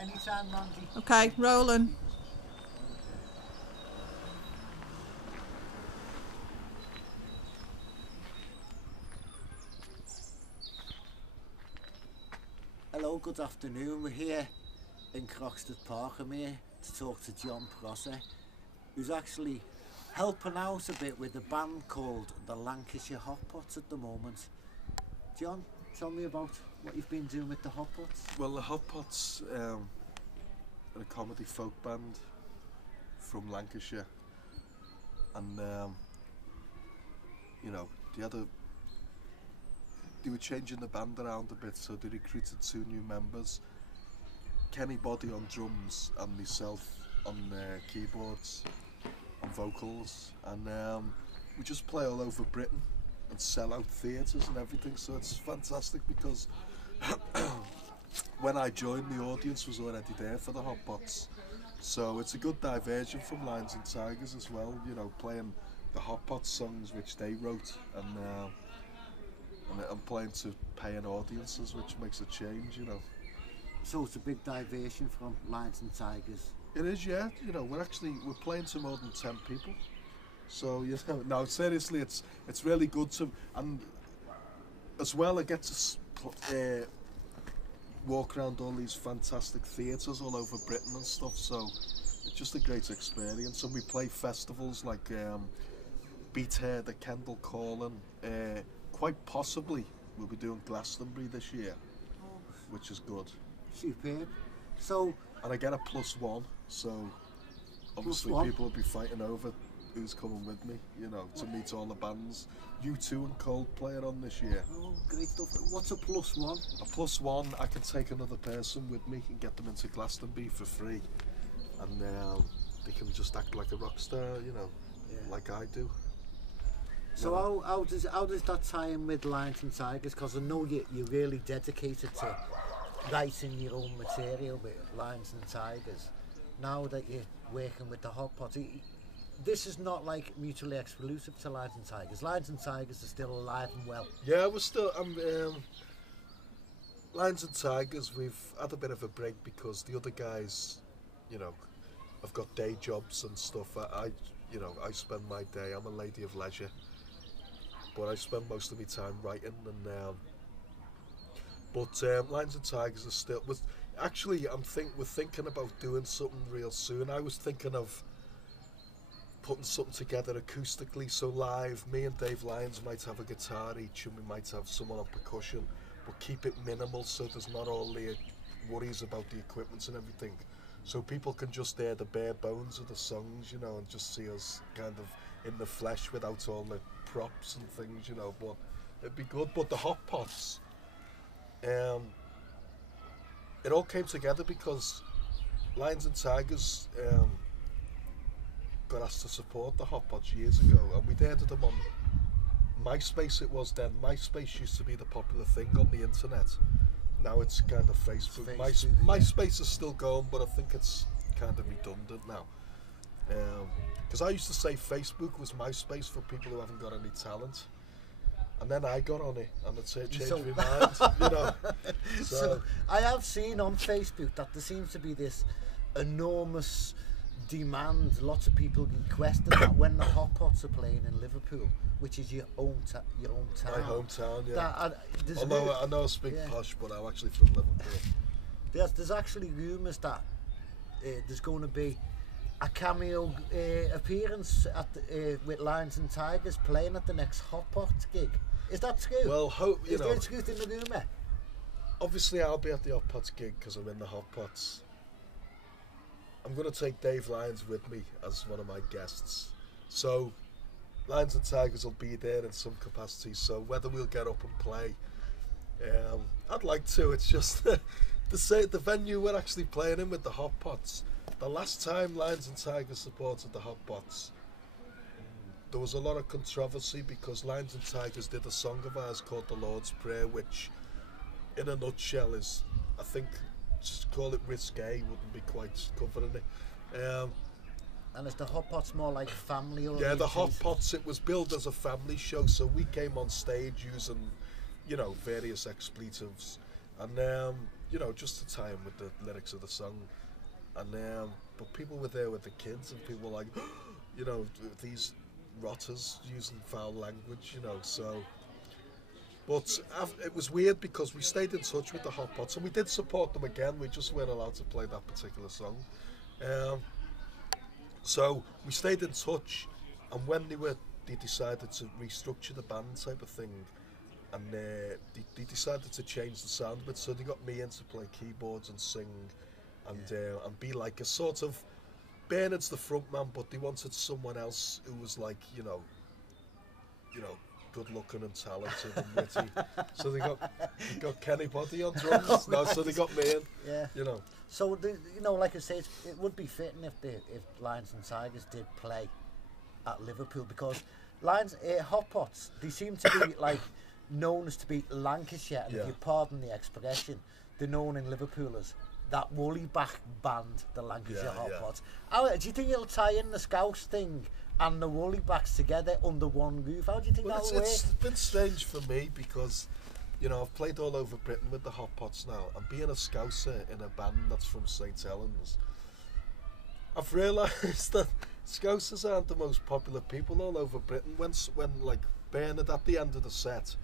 Anytime, Mandy. Okay, rolling. Hello, good afternoon. We're here in Croxted Park. I'm here to talk to John Prosser, who's actually helping out a bit with a band called the Lancashire Hotpots at the moment. John, tell me about what you've been doing with the Hotpots. Well, the Hotpots are a comedy folk band from Lancashire, and you know, they were changing the band around a bit, so they recruited 2 new members, Kenny Body on drums and myself on keyboards and vocals, and we just play all over Britain and sell out theatres and everything, so it's fantastic because when I joined, the audience was already there for the Hotpots, so it's a good diversion from Lions and Tigers as well, you know, playing the Hotpots songs which they wrote, and I'm playing to paying audiences, which makes a change, you know. So it's a big diversion from Lions and Tigers. It is, yeah. You know, we're playing to more than 10 people. So, you know, no, seriously, it's really good to, and as well, I get to walk around all these fantastic theatres all over Britain and stuff. So it's just a great experience. And we play festivals like Beathead, the Kendall Calling. Quite possibly, we'll be doing Glastonbury this year, which is good. Superb. So, and I get a +1, so obviously people will be fighting over who's coming with me, you know, to meet all the bands. U2 and Coldplay are on this year. Oh, great stuff. What's a +1? A +1, I can take another person with me and get them into Glastonbury for free, and they can just act like a rock star, you know, like I do. So how does that tie in with Lions and Tigers? Because I know you're really dedicated to writing your own material with Lions and Tigers. Now that you're working with the Hotpots, this is not like mutually exclusive to Lions and Tigers. Lions and Tigers are still alive and well. Yeah, we're still. Lions and Tigers, we've had a bit of a break because the other guys, you know, have got day jobs and stuff. I spend my day. I'm a lady of leisure. But I spend most of my time writing, and Lions and Tigers are still. Actually, we're thinking about doing something real soon. I was thinking of putting something together acoustically, so live. Me and Dave Lyons might have a guitar each, and we might have someone on percussion, but keep it minimal so there's not all the worries about the equipment and everything. So people can just hear the bare bones of the songs, you know, and just see us kind of in the flesh without all the props and things, you know, but it'd be good. But the Hotpots, it all came together because Lions and Tigers got asked to support the Hotpots years ago, and we heard of them on MySpace. It was then. MySpace used to be the popular thing on the internet. Now it's kind of Facebook. MySpace is still going, but I think it's kind of redundant now. Because I used to say Facebook was MySpace for people who haven't got any talent, and then I got on it and it changed my mind, you know. So I have seen on Facebook that there seems to be this enormous demand. Lots of people requesting that when the Hotpots are playing in Liverpool, which is your own town. My hometown, yeah. Although I know I speak posh, but I'm actually from Liverpool. There's actually rumours that there's going to be a cameo appearance at with Lions and Tigers playing at the next Hotpots gig. Is that true? Well, is there truth in the rumour? Obviously, I'll be at the Hotpots gig because I'm in the Hotpots. I'm going to take Dave Lyons with me as one of my guests. So, Lions and Tigers will be there in some capacity. So, whether we'll get up and play, I'd like to. It's just the venue we're actually playing in with the Hotpots. The last time Lions and Tigers supported the Hotpots, there was a lot of controversy because Lions and Tigers did a song of ours called The Lord's Prayer, which in a nutshell is, I think, just call it risque wouldn't be quite covering it. And is the Hotpots more like family or? Yeah, the Hotpots, it was billed as a family show, so we came on stage using, you know, various expletives, and you know, just to tie in with the lyrics of the song. And but people were there with the kids, and people were like, you know, these rotters using foul language, you know. So, but it was weird because we stayed in touch with the Hotpots, and we did support them again. We just weren't allowed to play that particular song. So we stayed in touch, and when they decided to restructure the band type of thing, and they decided to change the sound of it. So they got me in to play keyboards and sing, and be like a sort of, Bernard's the front man, but they wanted someone else who was like, you know, good looking and talented and witty. So they got Kenny Boddy on drums. No, so they got me in. Yeah. You know. So you know, like I say, it would be fitting if Lions and Tigers did play at Liverpool, because Lions, Hotpots, they seem to be like known as to be Lancashire, and if you pardon the expression, they're known in Liverpool as that woolly back band, the Lancashire Hotpots. How do you think it'll tie in the Scouse thing and the woolly backs together under one roof? How do you think that'll work? It's been strange for me because, you know, I've played all over Britain with the Hotpots now, and being a Scouser in a band that's from St Helens, I've realised that Scousers aren't the most popular people all over Britain. When like Bernard, at the end of the set,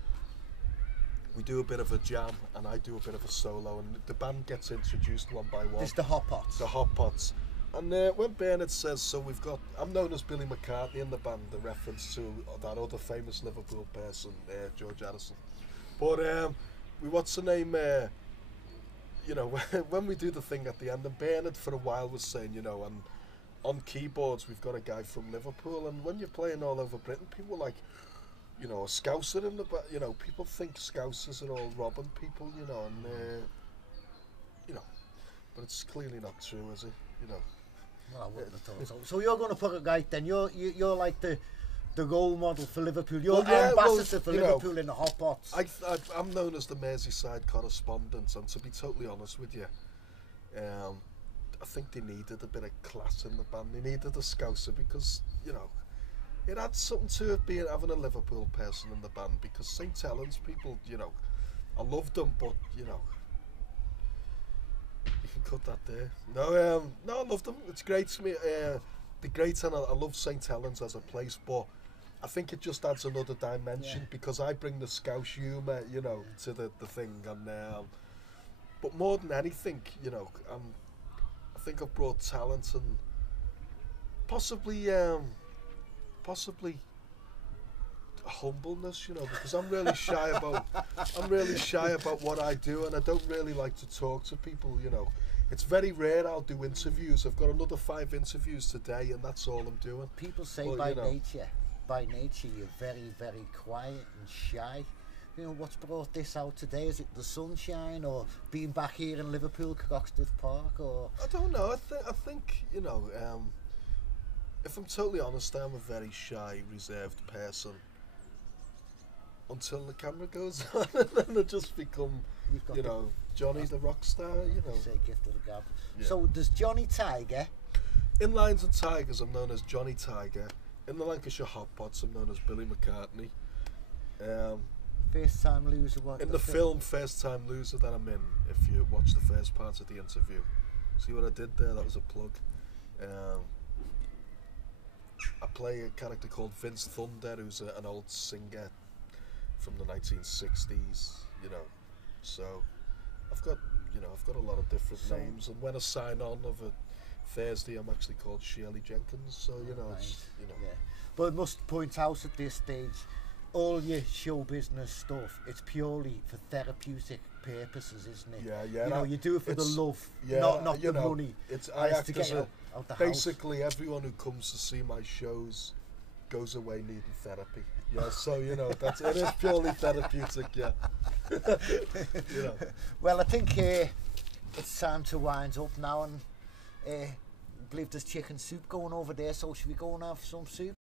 we do a bit of a jam, and I do a bit of a solo, and the band gets introduced one by one. It's the Hotpots. The Hotpots. And when Bernard says, so we've got, I'm known as Billy McCartney in the band, a reference to that other famous Liverpool person, George Harrison. But what's the name, you know, when we do the thing at the end, and Bernard for a while was saying, you know, and on keyboards we've got a guy from Liverpool, and when you're playing all over Britain, people like, you know, a Scouser in the, you know, people think Scousers are all robbing people, you know, and you know, but it's clearly not true, is it? You know. Well, I wouldn't have thought so. So you're going to put it right then. You're like the role model for Liverpool. You're ambassador for Liverpool, know, in the Hotpots. I'm known as the Merseyside correspondent, and to be totally honest with you, I think they needed a bit of class in the band. They needed a Scouser because, you know, it had something to it being having a Liverpool person in the band, because St Helens people, you know, I loved them, but, you know, you can cut that there. No, I love them. It's great to me. They're great, and I love St Helens as a place, but I think it just adds another dimension because I bring the Scouse humour, you know, to the thing. And but more than anything, you know, I think I've brought talent and possibly humbleness, you know, because I'm really shy about what I do, and I don't really like to talk to people, you know. It's very rare I'll do interviews. I've got another 5 interviews today, and that's all I'm doing. People say but, by nature you're very, very quiet and shy. You know, what's brought this out today? Is it the sunshine, or being back here in Liverpool, Croxteth Park, or? I don't know. I think, you know, if I'm totally honest, I'm a very shy, reserved person until the camera goes on, and then I just become, you know, Johnny the rock star, you know. Say gift of the gab. Yeah. So there's Johnny Tiger. In Lions and Tigers, I'm known as Johnny Tiger. In the Lancashire Hotpots, I'm known as Billy McCartney. First time loser. What? In the film First Time Loser that I'm in, if you watch the first part of the interview, see what I did there? That was a plug. I play a character called Vince Thunder, who's an old singer from the 1960s, you know. So I've got a lot of different names, and when I sign on of a Thursday, I'm actually called Shirley Jenkins. So you know, it's, you know. Yeah. But I must point out at this stage, all your show business stuff, it's purely for therapeutic purposes, isn't it? Yeah, yeah. You know, you do it for the love, not the money. I act as basically everyone who comes to see my shows goes away needing therapy. Yeah, so you know, it is purely therapeutic. Yeah. You know. Well, I think it's time to wind up now, and I believe there's chicken soup going over there. So should we go and have some soup?